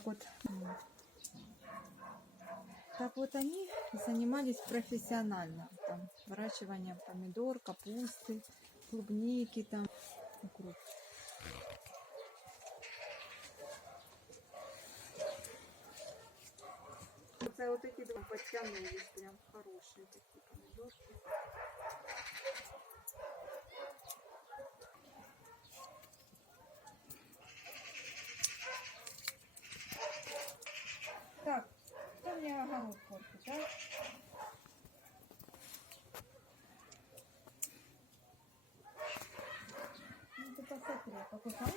так вот. Так вот они занимались профессионально. Там выращиванием помидор, капусты, клубники там. Вокруг. Вот эти два подтянулись, прям хорошие такие помидорки. Так, кто мне огород портит, да? Ну ты посмотри, какой хороший.